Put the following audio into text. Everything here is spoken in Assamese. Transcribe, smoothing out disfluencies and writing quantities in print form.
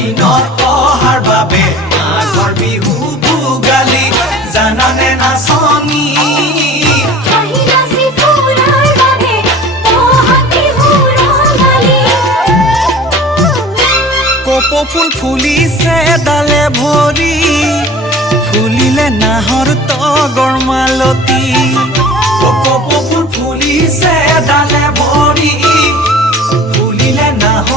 দিনত অহাৰ বাবে মাঘৰ বিহু ভোগালী জানানে নাচনী কপৌ ফুল ফুলিছে ডালে ভৰি ফুলিলে নাহৰ তগৰ মালতী কপৌ ফুল ফুলিছে ডালে ভৰি